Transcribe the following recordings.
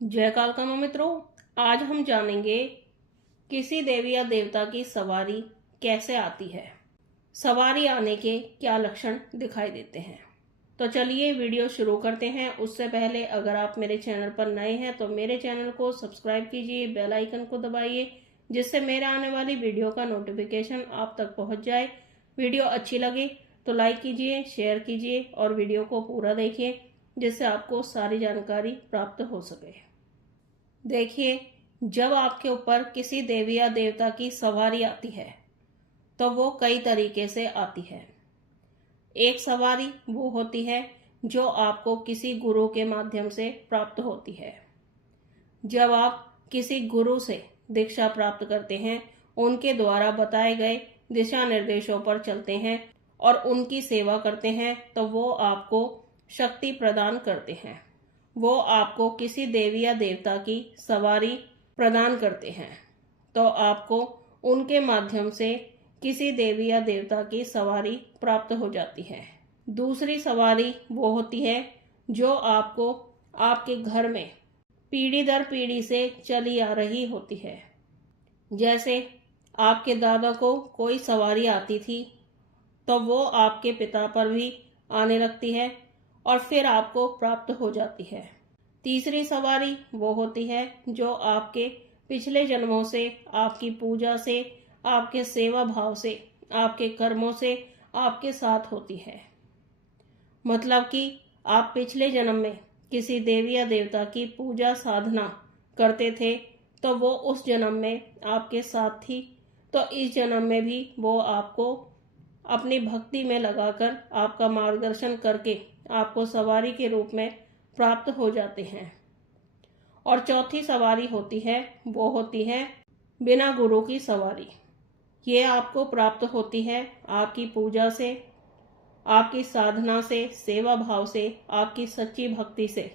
जय कालका मित्रों, आज हम जानेंगे किसी देवी या देवता की सवारी कैसे आती है। सवारी आने के क्या लक्षण दिखाई देते हैं। तो चलिए वीडियो शुरू करते हैं। उससे पहले अगर आप मेरे चैनल पर नए हैं तो मेरे चैनल को सब्सक्राइब कीजिए, बेल आइकन को दबाइए, जिससे मेरे आने वाली वीडियो का नोटिफिकेशन आप तक पहुंच जाए। वीडियो अच्छी लगे तो लाइक कीजिए, शेयर कीजिए और वीडियो को पूरा देखिए, जिससे आपको सारी जानकारी प्राप्त हो सके। देखिए, जब आपके ऊपर किसी देवी या देवता की सवारी आती है तो वो कई तरीके से आती है। एक सवारी वो होती है जो आपको किसी गुरु के माध्यम से प्राप्त होती है। जब आप किसी गुरु से दीक्षा प्राप्त करते हैं, उनके द्वारा बताए गए दिशा निर्देशों पर चलते हैं और उनकी सेवा करते हैं, तो वो आपको शक्ति प्रदान करते हैं। वो आपको किसी देवी या देवता की सवारी प्रदान करते हैं, तो आपको उनके माध्यम से किसी देवी या देवता की सवारी प्राप्त हो जाती है। दूसरी सवारी वो होती है जो आपको आपके घर में पीढ़ी दर पीढ़ी से चली आ रही होती है। जैसे आपके दादा को कोई सवारी आती थी तो वो आपके पिता पर भी आने लगती है और फिर आपको प्राप्त हो जाती है। तीसरी सवारी वो होती है जो आपके पिछले जन्मों से, आपकी पूजा से, आपके सेवा भाव से, आपके कर्मों से आपके साथ होती है। मतलब कि आप पिछले जन्म में किसी देवी या देवता की पूजा साधना करते थे तो वो उस जन्म में आपके साथ थी, तो इस जन्म में भी वो आपको अपनी भक्ति में लगाकर आपका मार्गदर्शन करके आपको सवारी के रूप में प्राप्त हो जाते हैं। और चौथी सवारी होती है वो होती है बिना गुरु की सवारी। ये आपको प्राप्त होती है आपकी पूजा से, आपकी साधना से, सेवा भाव से, आपकी सच्ची भक्ति से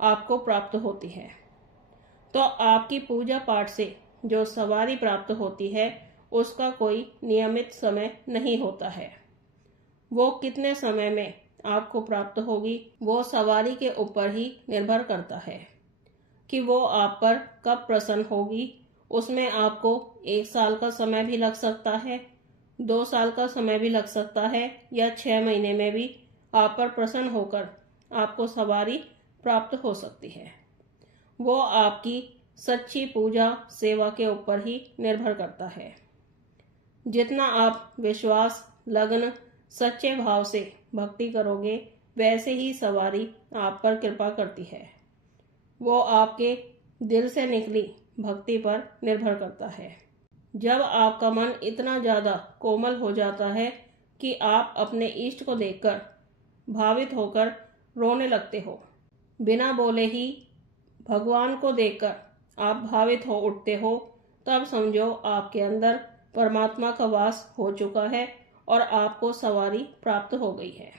आपको प्राप्त होती है। तो आपकी पूजा पाठ से जो सवारी प्राप्त होती है उसका कोई नियमित समय नहीं होता है। वो कितने समय में आपको प्राप्त होगी वो सवारी के ऊपर ही निर्भर करता है कि वो आप पर कब प्रसन्न होगी। उसमें आपको 1 साल का समय भी लग सकता है, 2 साल का समय भी लग सकता है, या 6 महीने में भी आप पर प्रसन्न होकर आपको सवारी प्राप्त हो सकती है। वो आपकी सच्ची पूजा सेवा के ऊपर ही निर्भर करता है। जितना आप विश्वास, लगन, सच्चे भाव से भक्ति करोगे, वैसे ही सवारी आप पर कृपा करती है। वो आपके दिल से निकली भक्ति पर निर्भर करता है। जब आपका मन इतना ज्यादा कोमल हो जाता है कि आप अपने इष्ट को देखकर भावित होकर रोने लगते हो, बिना बोले ही भगवान को देखकर आप भावित हो उठते हो, तब समझो आपके अंदर परमात्मा का वास हो चुका है और आपको सवारी प्राप्त हो गई है।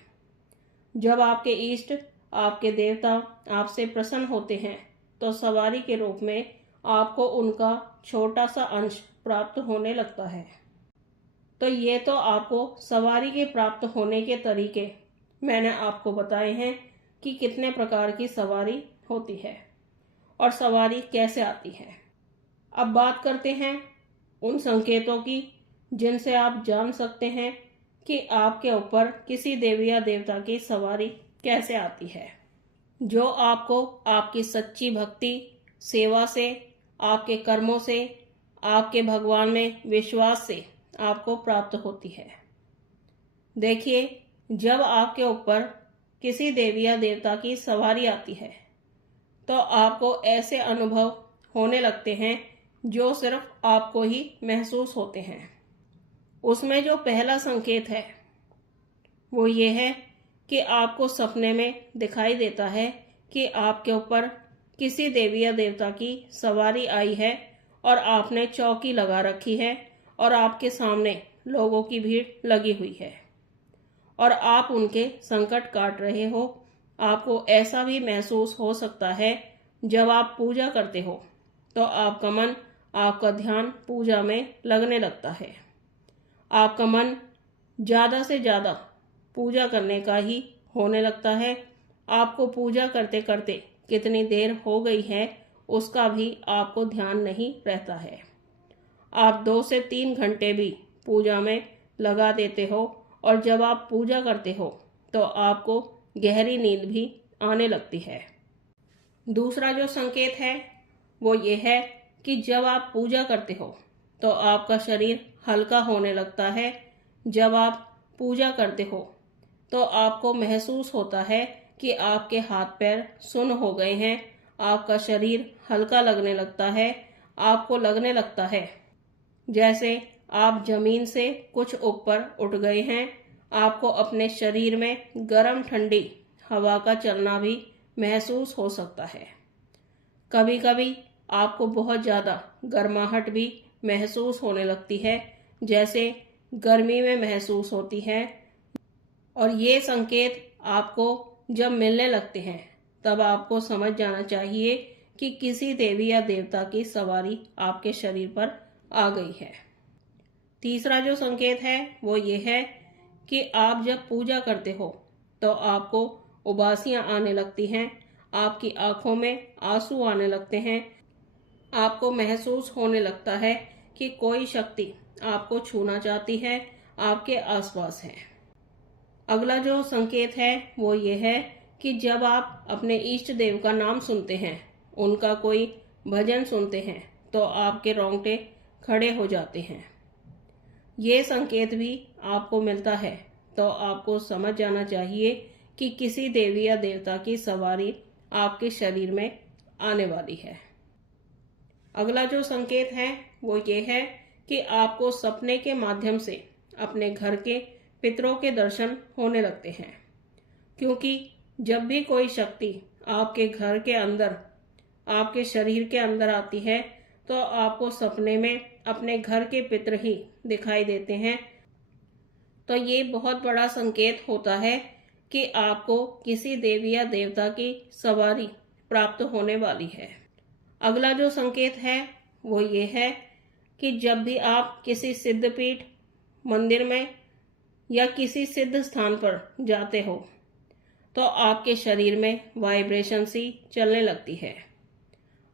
जब आपके इष्ट, आपके देवता आपसे प्रसन्न होते हैं तो सवारी के रूप में आपको उनका छोटा सा अंश प्राप्त होने लगता है। तो ये तो आपको सवारी के प्राप्त होने के तरीके मैंने आपको बताए हैं कि कितने प्रकार की सवारी होती है और सवारी कैसे आती है। अब बात करते हैं उन संकेतों की जिनसे आप जान सकते हैं कि आपके ऊपर किसी देवी या देवता की सवारी कैसे आती है। जो आपको आपकी सच्ची भक्ति, सेवा से, आपके कर्मों से, आपके भगवान में विश्वास से आपको प्राप्त होती है। देखिए, जब आपके ऊपर किसी देवी या देवता की सवारी आती है तो आपको ऐसे अनुभव होने लगते हैं जो सिर्फ आपको ही महसूस होते हैं। उसमें जो पहला संकेत है वो ये है कि आपको सपने में दिखाई देता है कि आपके ऊपर किसी देवी या देवता की सवारी आई है और आपने चौकी लगा रखी है और आपके सामने लोगों की भीड़ लगी हुई है और आप उनके संकट काट रहे हो। आपको ऐसा भी महसूस हो सकता है जब आप पूजा करते हो तो आपका मन, आपका ध्यान पूजा में लगने लगता है। आपका मन ज्यादा से ज्यादा पूजा करने का ही होने लगता है। आपको पूजा करते करते कितनी देर हो गई है उसका भी आपको ध्यान नहीं रहता है। आप 2 से 3 घंटे भी पूजा में लगा देते हो और जब आप पूजा करते हो तो आपको गहरी नींद भी आने लगती है। दूसरा जो संकेत है वो ये है कि जब आप पूजा करते हो तो आपका शरीर हल्का होने लगता है। जब आप पूजा करते हो तो आपको महसूस होता है कि आपके हाथ पैर सुन्न हो गए हैं, आपका शरीर हल्का लगने लगता है। आपको लगने लगता है जैसे आप जमीन से कुछ ऊपर उठ गए हैं। आपको अपने शरीर में गर्म ठंडी हवा का चलना भी महसूस हो सकता है। कभी कभी आपको बहुत ज़्यादा गर्माहट भी महसूस होने लगती है, जैसे गर्मी में महसूस होती है। और ये संकेत आपको जब मिलने लगते हैं तब आपको समझ जाना चाहिए कि किसी देवी या देवता की सवारी आपके शरीर पर आ गई है। तीसरा जो संकेत है वो ये है कि आप जब पूजा करते हो तो आपको उबासियां आने लगती हैं, आपकी आंखों में आंसू आने लगते हैं। आपको महसूस होने लगता है कि कोई शक्ति आपको छूना चाहती है, आपके आसपास है। अगला जो संकेत है वो ये है कि जब आप अपने इष्ट देव का नाम सुनते हैं, उनका कोई भजन सुनते हैं तो आपके रोंगटे खड़े हो जाते हैं। ये संकेत भी आपको मिलता है तो आपको समझ जाना चाहिए कि किसी देवी या देवता की सवारी आपके शरीर में आने वाली है। अगला जो संकेत है वो ये है कि आपको सपने के माध्यम से अपने घर के पितरों के दर्शन होने लगते हैं, क्योंकि जब भी कोई शक्ति आपके घर के अंदर, आपके शरीर के अंदर आती है तो आपको सपने में अपने घर के पितर ही दिखाई देते हैं। तो ये बहुत बड़ा संकेत होता है कि आपको किसी देवी या देवता की सवारी प्राप्त होने वाली है। अगला जो संकेत है वो ये है कि जब भी आप किसी सिद्धपीठ, मंदिर में या किसी सिद्ध स्थान पर जाते हो तो आपके शरीर में वाइब्रेशन सी चलने लगती है।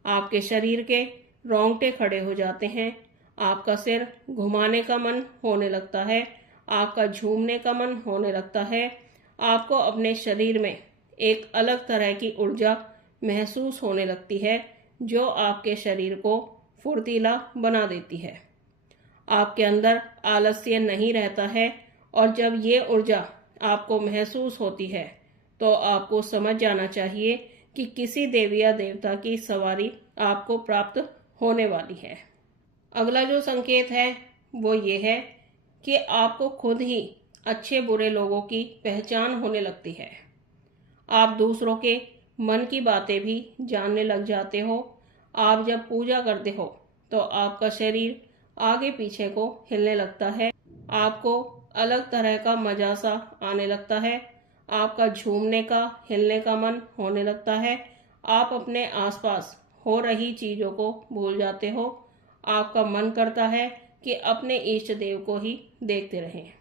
आपके शरीर के रोंगटे खड़े हो जाते हैं, आपका सिर घुमाने का मन होने लगता है, आपका झूमने का मन होने लगता है। आपको अपने शरीर में एक अलग तरह की ऊर्जा महसूस होने लगती है जो आपके शरीर को फुर्तीला बना देती है। आपके अंदर आलस्य नहीं रहता है और जब ये ऊर्जा आपको महसूस होती है तो आपको समझ जाना चाहिए कि किसी देवी या देवता की सवारी आपको प्राप्त होने वाली है। अगला जो संकेत है वो ये है कि आपको खुद ही अच्छे बुरे लोगों की पहचान होने लगती है। आप दूसरों के मन की बातें भी जानने लग जाते हो। आप जब पूजा करते हो तो आपका शरीर आगे पीछे को हिलने लगता है, आपको अलग तरह का मजा सा आने लगता है, आपका झूमने का, हिलने का मन होने लगता है। आप अपने आसपास हो रही चीजों को भूल जाते हो। आपका मन करता है कि अपने इष्ट देव को ही देखते रहें।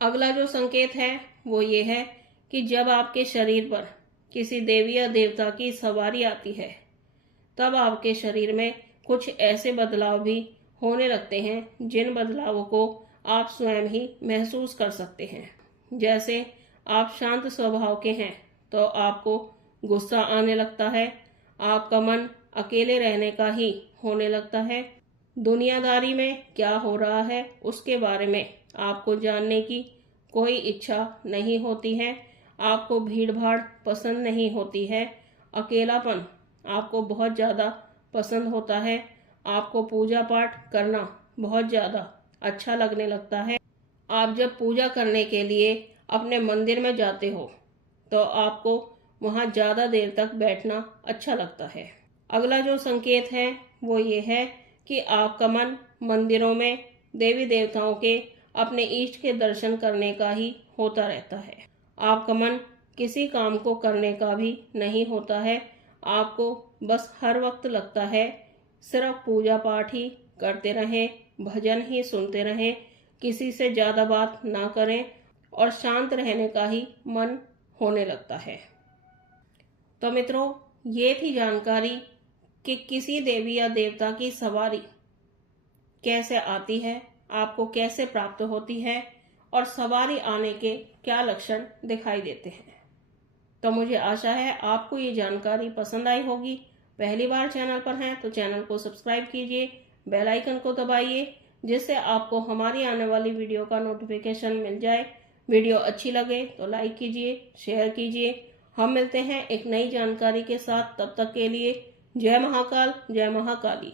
अगला जो संकेत है वो ये है कि जब आपके शरीर पर किसी देवी या देवता की सवारी आती है तब आपके शरीर में कुछ ऐसे बदलाव भी होने लगते हैं जिन बदलावों को आप स्वयं ही महसूस कर सकते हैं। जैसे आप शांत स्वभाव के हैं तो आपको गुस्सा आने लगता है, आपका मन अकेले रहने का ही होने लगता है। दुनियादारी में क्या हो रहा है उसके बारे में आपको जानने की कोई इच्छा नहीं होती है, आपको भीड़ भाड़ पसंद नहीं होती है, अकेलापन आपको बहुत ज़्यादा पसंद होता है, आपको पूजा पाठ करना बहुत ज़्यादा अच्छा लगने लगता है। आप जब पूजा करने के लिए अपने मंदिर में जाते हो तो आपको वहाँ ज़्यादा देर तक बैठना अच्छा लगता है। अगला जो संकेत है वो ये है कि आपका मन मंदिरों में देवी देवताओं के, अपने इष्ट के दर्शन करने का ही होता रहता है। आपका मन किसी काम को करने का भी नहीं होता है। आपको बस हर वक्त लगता है सिर्फ पूजा पाठ ही करते रहें, भजन ही सुनते रहें, किसी से ज़्यादा बात ना करें और शांत रहने का ही मन होने लगता है। तो मित्रों, ये थी जानकारी कि किसी देवी या देवता की सवारी कैसे आती है, आपको कैसे प्राप्त होती है और सवारी आने के क्या लक्षण दिखाई देते हैं। तो मुझे आशा है आपको ये जानकारी पसंद आई होगी। पहली बार चैनल पर हैं तो चैनल को सब्सक्राइब कीजिए, बेल आइकन को दबाइए, जिससे आपको हमारी आने वाली वीडियो का नोटिफिकेशन मिल जाए। वीडियो अच्छी लगे तो लाइक कीजिए, शेयर कीजिए। हम मिलते हैं एक नई जानकारी के साथ। तब तक के लिए जय महाकाल, जय महाकाली।